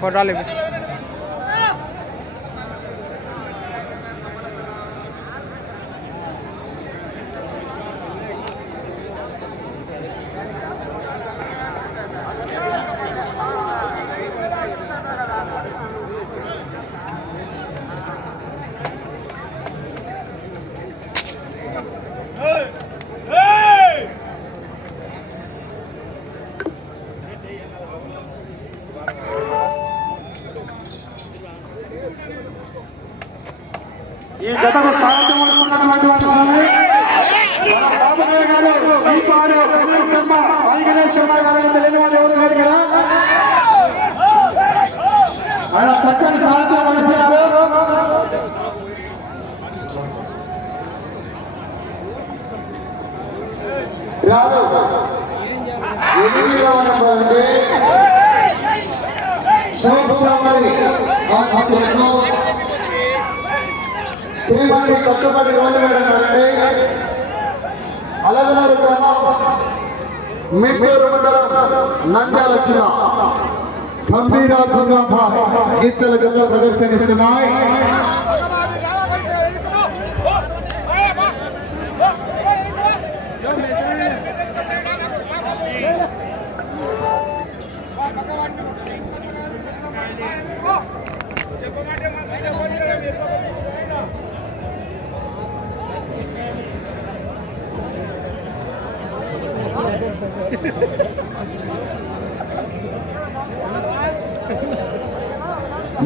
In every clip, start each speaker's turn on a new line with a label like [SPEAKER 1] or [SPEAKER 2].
[SPEAKER 1] ხორალები గారు, దీపాడు, శర్మ, ఆంజనేయ శర్మ గారు తెలియని వారు ఎవరు లేరు కదా? ఆయన చక్కని సారథ్యం వహిస్తున్నారు
[SPEAKER 2] రాదు. శ్రీమతి కట్టుబడి రోజు వేయడం అలగనూరు గ్రామం మిట్టూరు మండలం నంద్యాల జిల్లా గంభీర దుర్గాభ గీతల జత ప్రదర్శనిస్తున్నాయి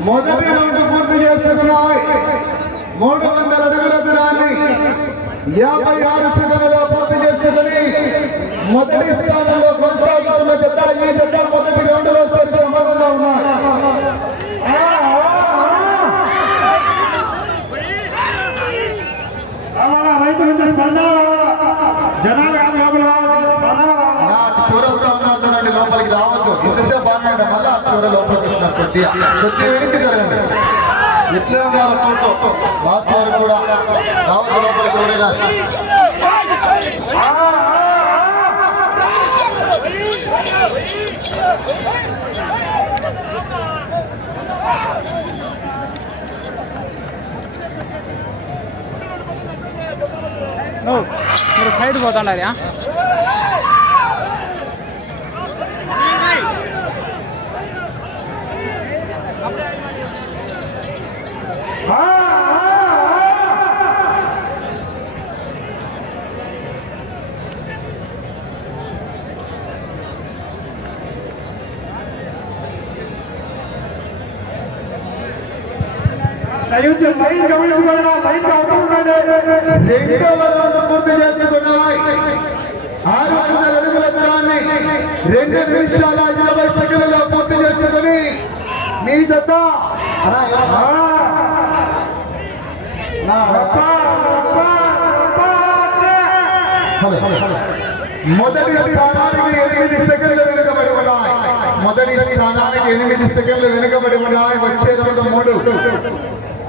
[SPEAKER 2] మొదటి రౌండ్ పూర్తి చేసుకున్నాయి మూడు వందల అడుగుల దూరాన్ని యాభై ఆరు సెకండ్లలో పూర్తి చేసుకుని మొదటి స్థానంలో కొనసాగుతున్న జత ఈ జత మొదటి రౌండ్లో సరి సమానంగా ఉన్నాయి
[SPEAKER 1] రావాలా, రైతు నుంచి స్పందన రావాలా. జనాలు కాదు లోపల రావాలి. స్పందన రావాలా.
[SPEAKER 2] అటు చివరస్తా ఉన్నటువంటి లోపలికి రావద్దు ఇంతసేపు బాగానే మళ్ళీ ఆ చివర లోపలికి వచ్చినారు కొద్దిగా కొద్దిగా వెనక్కి జరగండి. ఇట్లే ఉండాలి ఫోటో లాస్ట్ వరకు కూడా రావచ్చు లోపలికి ఎవరైనా
[SPEAKER 3] నువ్వు మీరు సైడ్ పోతుండాలి
[SPEAKER 1] దయచేసి లైన్ గమనించుకోండి లైన్ అవుతుందండి
[SPEAKER 2] రెండవ రౌండ్ పూర్తి చేసుకున్నాయి ఆరు వందల అడుగుల దూరాన్ని రెండు నిమిషాల ఇరవై సెకండ్లలో పూర్తి చేసుకుని మీ జత. అన్నా, ఏమన్నా? నా, హలో, హలో. మొదటి స్థానానికి ఎనిమిది సెకండ్లు వెనుకబడి ఉన్నాయి. మొదటి స్థానానికి ఎనిమిది సెకండ్లు వెనుకబడి ఉన్నాయి. వచ్చే రెండు మూడు.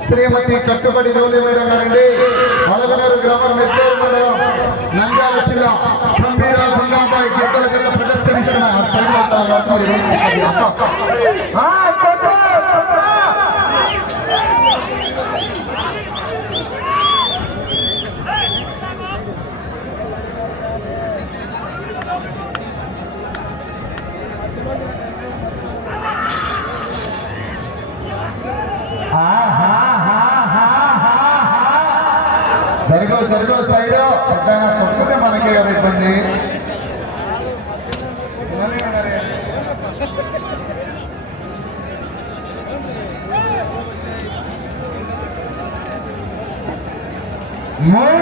[SPEAKER 2] శ్రీమతి కట్టుబడి రోలి మేడం గారండి. అలగనూరు గ్రామం మెట్టూరు మండలం నంద్యాల జిల్లా గంభీర దుర్గాబాయి గిద్దల కింద ప్రదర్శనిస్తున్న జరుగు జరుగు సైడ్. పక్కన పక్కనే మనకే కదా ఇబ్బంది. మూడు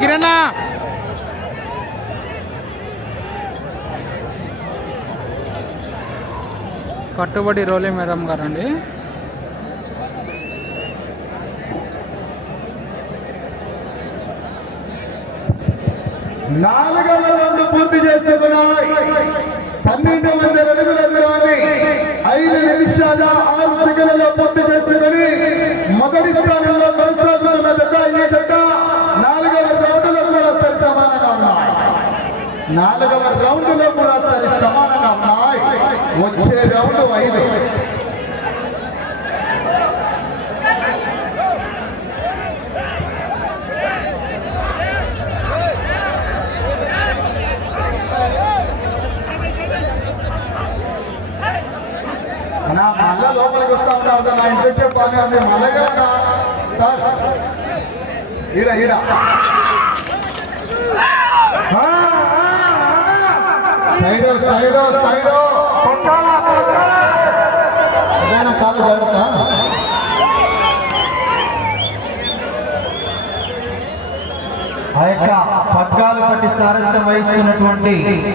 [SPEAKER 3] కిరణ్! కట్టుబడి రోలే మేడం గారు అండి
[SPEAKER 2] నాలుగవ రౌండ్ పూర్తి చేసుకున్నాయి. పన్నెండు వందల అడుగుల దూరాన్ని ఐదు నిమిషాల ఆరు సెకండ్లలో పూర్తి చేసుకుని మొదటి స్థానంలో ఉన్న జత ఈ జత నాలుగవ రౌండ్లో కూడా సరి సమానంగా ఉన్నాయి. నాలుగవ రౌండ్లో కూడా సరి సమానంగా ఉన్నాయి. వచ్చే రౌండ్ ఐదు. నా మళ్ళా లోపలికి వస్తా ఉన్నారు నా ఇంట్రెస్ట్ బాగానే ఉంది మళ్ళగా ఉన్నా సార్. ఈడ ఈడ. సైడ్ సైడ్ జాగ్రత్త.
[SPEAKER 4] ఆ యొక్క పగ్గాలు పట్టి సారథ్యం వహిస్తున్నటువంటి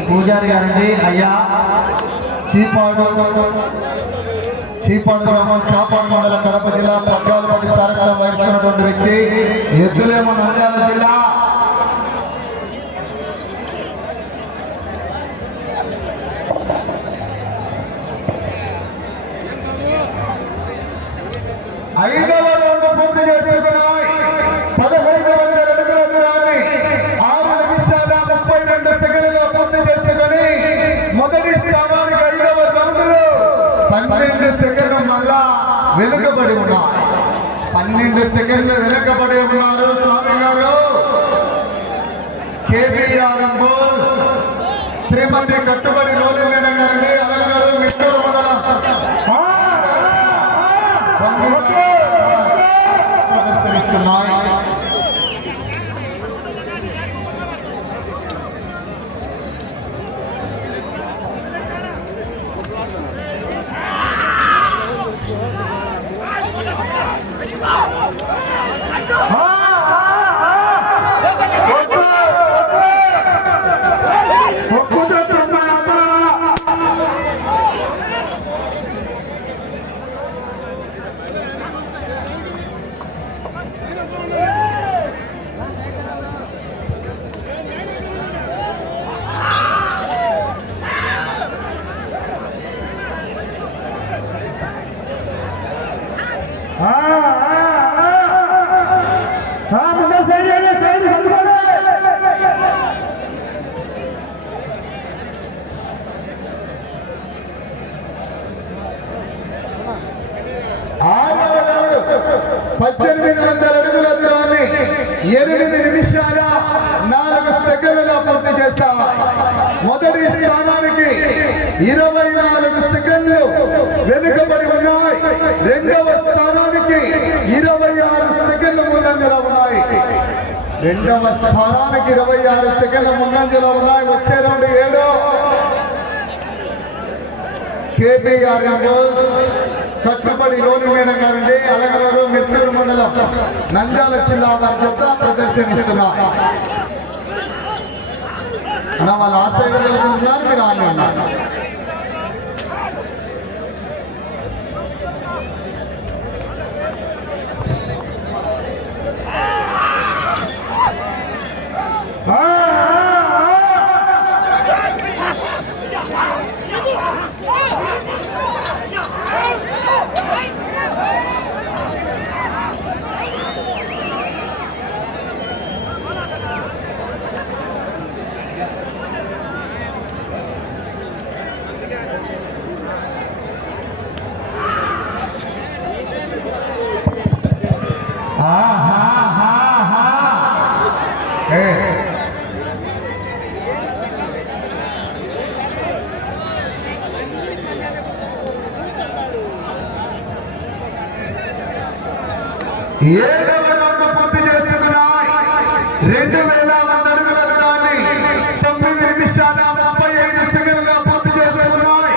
[SPEAKER 4] పూజారి గారండి. అయ్యా చీపాడు. చీపాడు గ్రామం చాపాడు మండలం కడప జిల్లా పద్నాలుగు పట్టి సారథ్యం వహిస్తున్నటువంటి వ్యక్తి ఎద్దులేమో నంద్యాల జిల్లా.
[SPEAKER 2] ఐదవ రౌండ్ పూర్తి చేసుకున్నాయి. పదహైదు వందల అడుగుల దూరాన్ని ఆరు నిమిషాల ముప్పై రెండు సెకండ్లలో పూర్తి చేసుకుని మొదటి స్థానానికి ఐదవ రౌండ్లో పన్నెండు సెకండ్ వెనుకబడి ఉన్నాం పన్నెండు సెకండ్లు వెనుకబడి ఉన్నారు స్వామి గారు. కేబీఆర్ బోల్స్ శ్రీమతి కట్టుబడి రోడ్డు మొదటి స్థానానికి ఇరవై నాలుగు సెకండ్లు వెనుకబడి ఉన్నాయి. రెండవ స్థానానికి ఇరవై ఆరు సెకండ్లు ముందంజలో ఉన్నాయి. రెండవ స్థానానికి ఇరవై ఆరు సెకండ్ల ముందంజలో ఉన్నాయి. వచ్చే రెండు ఏడు. కేబీఆర్ కట్టుబడి లోని మేడం గారండి అలగలూరు మిట్టూరు మండలం నంద్యాల జిల్లా వారి యొక్క ప్రదర్శనిస్తున్నారు. అన్న వాళ్ళు ఆ ఉన్నారు మీరు ఆమె అన్నారు ఏడవ రౌండ్ పూర్తి చేసుకున్నాయి రెండు వేల వంద అడుగుల దూరాన్ని తొమ్మిది నిమిషాల ముప్పై ఐదు సెకండ్లుగా పూర్తి చేసుకున్నాయి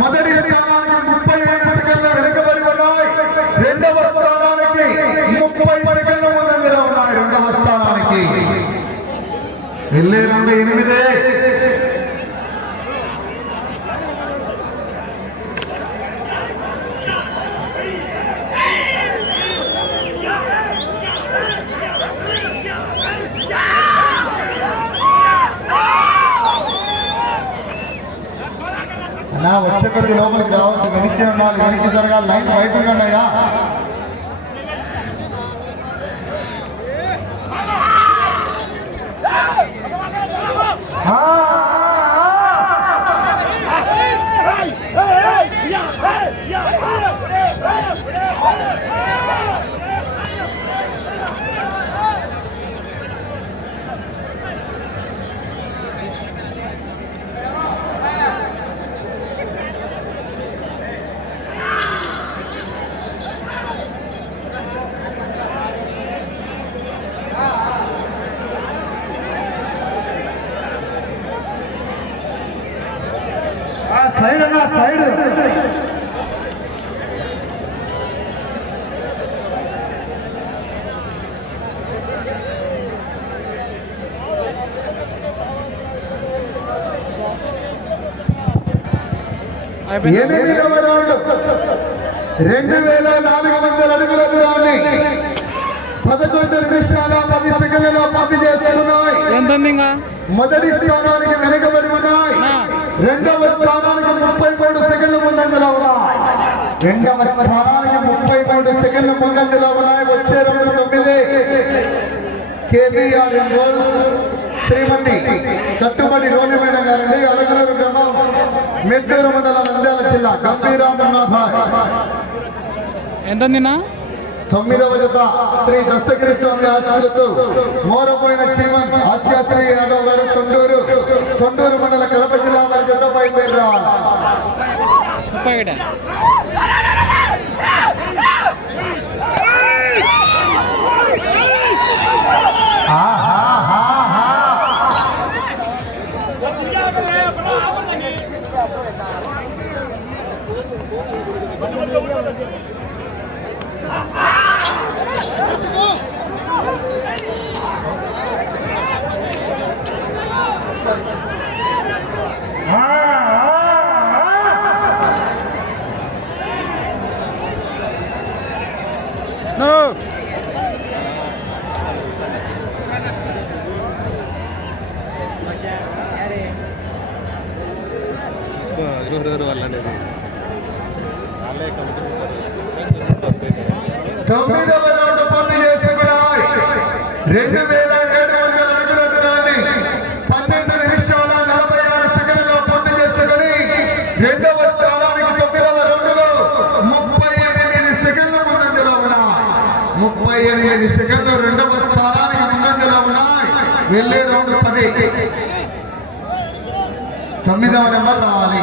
[SPEAKER 2] మొదటి స్థానానికి ముప్పై ఐదు సెకండ్లు వెనుకబడి ఉన్నాయి. రెండవ స్థానానికి ముప్పై సెకండ్ల ముందంజలో ఉన్నాయి. రెండవ స్థానానికి. వెళ్ళే రెండు ఎనిమిదే.
[SPEAKER 4] నా వచ్చే కొద్ది లోపలికి రావచ్చు. వెనక్కి ఉండాలి. వెనక్కి జరగాలి. లైన్ బయట ఉండండి అయ్యా.
[SPEAKER 1] ఆ! సైడ్ అన్న సైడ్.
[SPEAKER 2] ఎనిమిదవ రౌండ్ రెండు వేల నాలుగు వందల అడుగుల దూరాన్ని పదకొండు నిమిషాల పది సెకండ్లలో పూర్తి
[SPEAKER 3] ఇంకా?
[SPEAKER 2] మొదటి స్థానానికి వెనుకబడి ఉన్నాయి. రెండవ స్థానానికి మూడు సెకండ్ల ముందంజలో ఉన్నాయి. రెండవ స్థానానికి ముప్పై మూడు సెకండ్ల ముందంజలో ఉన్నాయి. వచ్చే రెండు తొమ్మిది. కేబీఆర్ శ్రీమతి కట్టుబడి రోడ్డు మేడం గారండి అలగలూరు గ్రామం మెట్టూరు మండలం నంద్యాల జిల్లా. గంభీరామన్నాభాయ్
[SPEAKER 3] ఎంత
[SPEAKER 2] తొమ్మిదవ జత. శ్రీ దస్తగిరి స్వామి ఆశీస్సులతో మోరపోయిన శ్రీమంత్ ఆశాశ్రీ యాదవ్ గారు తొండూరు తొండూరు మండల కడప జిల్లా వారి జత బయలుదేరి రావాలి
[SPEAKER 3] ముప్పై ఒకటే No.
[SPEAKER 2] తొమ్మిదవ రౌండ్ పూర్తి చేసుకున్నాయి రెండు వేల ఏడు వందల అడుగుల దూరాన్ని పన్నెండు నిమిషాల నలభై ఆరు సెకండ్లలో పూర్తి చేసుకుని రెండవ స్థానానికి తొమ్మిదవ రౌండ్లో ముప్పై ఎనిమిది సెకండ్ల ముందంజలో ఉన్నాయి ముప్పై ఎనిమిది సెకండ్లు రెండవ స్థానానికి ముందంజలో ఉన్నాయి వెళ్ళే రౌండ్ పది. తొమ్మిదవ నెంబర్ రావాలి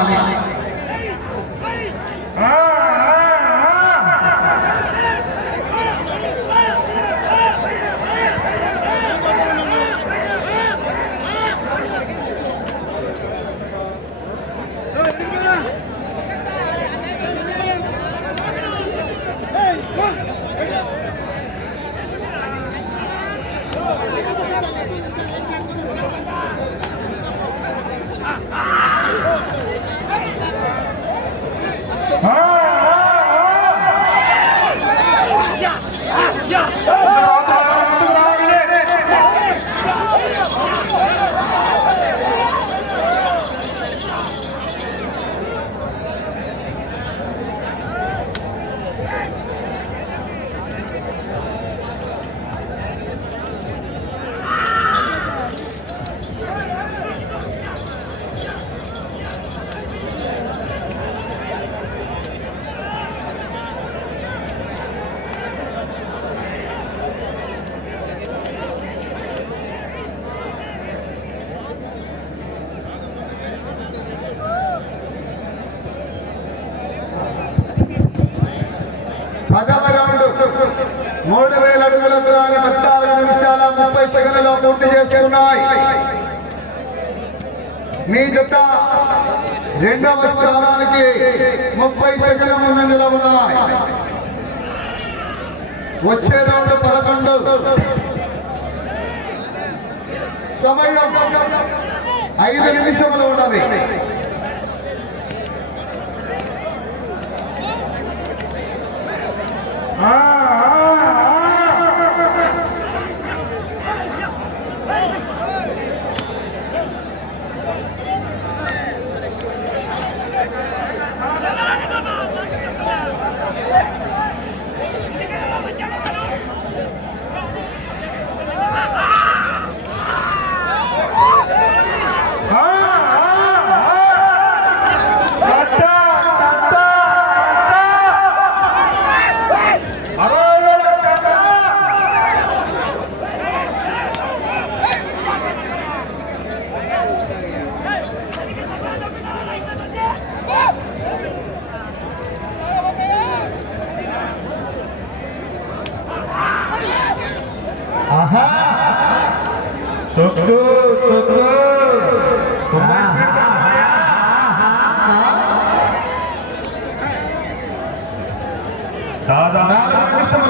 [SPEAKER 2] పదవ రౌండ్ మూడు వేల అడుగుల దూరాన్ని పద్నాలుగు నిమిషాల ముప్పై సెకండ్లలో పూర్తి చేస్తున్నాయి మీ జత రెండవ స్థానానికి ముప్పై సెకండ్ల ముందంజలో ఉన్నాయి వచ్చే రౌండ్ పదకొండు. సమయం ఐదు నిమిషములు ఉన్నది. Ah!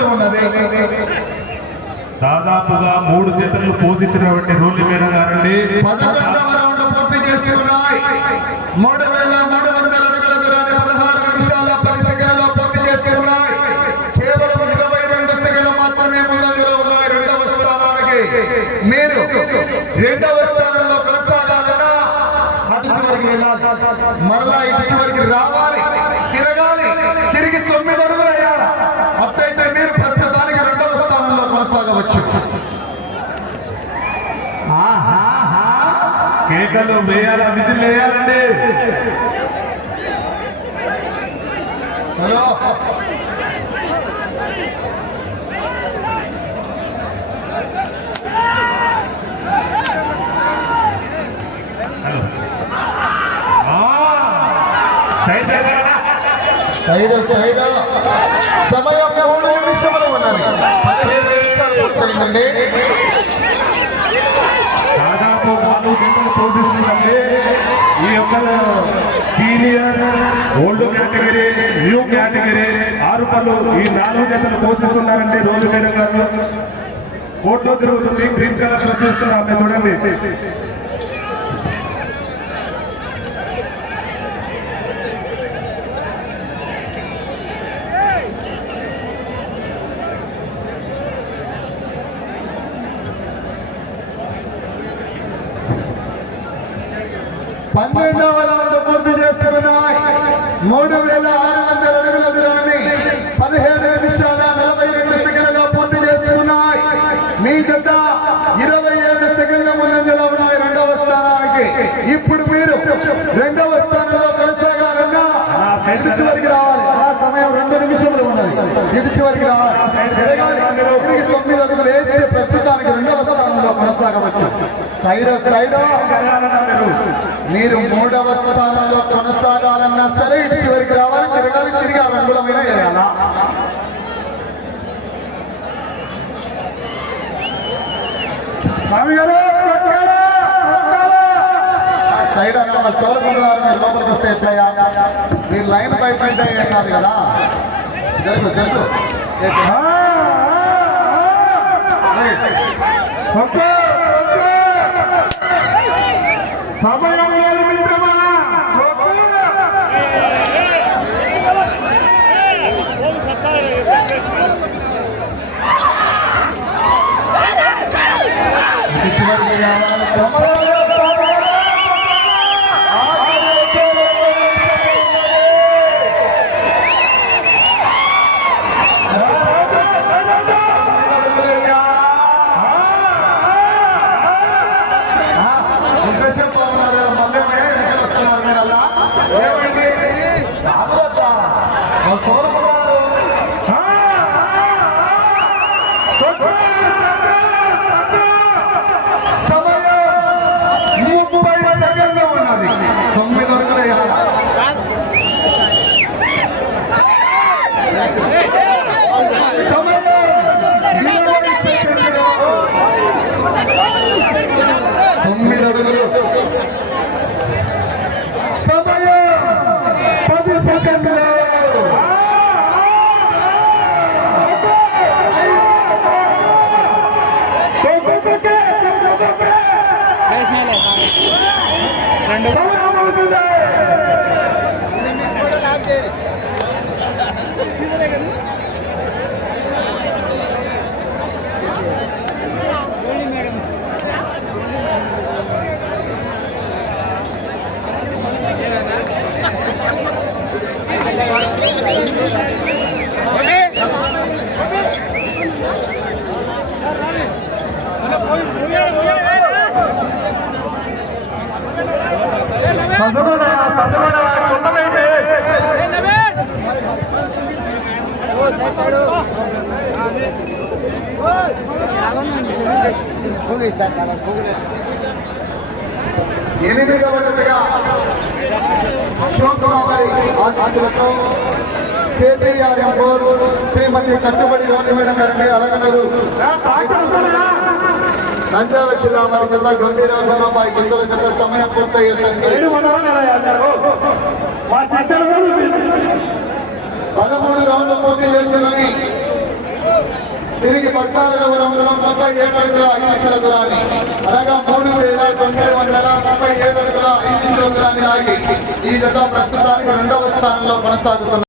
[SPEAKER 2] ఉన్నది.
[SPEAKER 5] దాదాపుగా మూడు జతలు పోషించినటువంటి రోడ్ల మీద గారండి
[SPEAKER 2] పదకొండవ రౌండ్ పూర్తి చేసుకున్నాయి మూడు వేల మూడు వందల అడుగుల దూరాన్ని పదహారు నిమిషాల పది సెకండ్లలో పూర్తి చేసుకున్నాయి కేవలం ఇరవై రెండు సెకండ్లు మాత్రమే ముందంజలో ఉన్నాయి రెండవ స్థానానికి. మీరు రెండవ స్థానంలో కొనసాగాలన్నా అటు చివరికి వెళ్ళాలి. మరలా ఇటు చివరికి రావాలి. తిరగాలి. తిరిగి తొమ్మిది
[SPEAKER 5] కేకలు వేయాలా విధులు వేయాలండి
[SPEAKER 2] హలో. సమయం మూడు నిమిషములు ఉన్నది పదిహేను
[SPEAKER 5] దాదాపు నాలుగు జతలు పోషిస్తుందండి ఈ యొక్క senior old category new category ఆరు పళ్ళు ఈ నాలుగు జతలు పోషిస్తున్నారండి రోజు మీద. గారు కోర్టులో తిరుగుతుంది గ్రీన్ కలర్ డ్రెస్ చూడండి
[SPEAKER 2] పన్నెండవ రౌండ్ పూర్తి చేసుకున్నాయి మూడు వేల ఆరు వందల అడుగుల దూరాన్ని పదిహేడు నిమిషాల నలభై రెండు సెకండ్లలో పూర్తి చేసుకున్నాయి మీ జత ఇరవై ఏడు సెకండ్ల ముందంజలో ఉన్నాయి రెండవ స్థానానికి. ఇప్పుడు మీరు రెండవ స్థానంలో కొనసాగాలన్నా ఇటు చివరికి రావాలి. ఆ సమయం రెండు నిమిషములు ఉన్నది. ఇటు చివరికి రావాలి. తిరిగి తొమ్మిది అడుగులు వేస్తే ప్రస్తుతానికి రెండవ స్థానంలో కొనసాగవచ్చు. సైడ్ సైడ్ మీరు మూడవ స్థానంలో కొనసాగాలన్నా సరే ఇటు చివరికి రావాలి. తిరగాలి తిరిగి ఆ రంగులమైన వేయాలా స్వామి గారు కొట్టాలా? కొట్టాలా? ఆ సైడ్ అన్న వాళ్ళు తోలుకుంటున్నారు మీరు లోపలికి వస్తే ఎట్లయ్యా? మీరు లైన్ బయట ఏం కాదు కదా? జరుగు జరుగు. సమయం
[SPEAKER 1] Yeah. రెండు
[SPEAKER 2] ఎనిమిదవ జతగా అశోక్ కుమారి ఆశీస్సులతో కేటీఆర్ ఎంబోర్ శ్రీమతి కట్టుబడి రాజమేడం గారిని అలగనరు నంద్యాల జిల్లా వారి కింద గంభీర గ్రామపై గింజల జత సమయం పూర్తయ్యేసరికి పదమూడు రౌండ్లు పూర్తి చేసుకుని తిరిగి పద్నాలుగవ రౌండ్లో ముప్పై ఏడు అడుగుల ఐదు లక్షల దూరాన్ని అనగా మూడు వేల తొమ్మిది వందల ముప్పై ఏడు అడుగుల ఐదు లక్షల దూరాన్ని లాగి ఈ జత ప్రస్తుతానికి రెండవ స్థానంలో కొనసాగుతున్నారు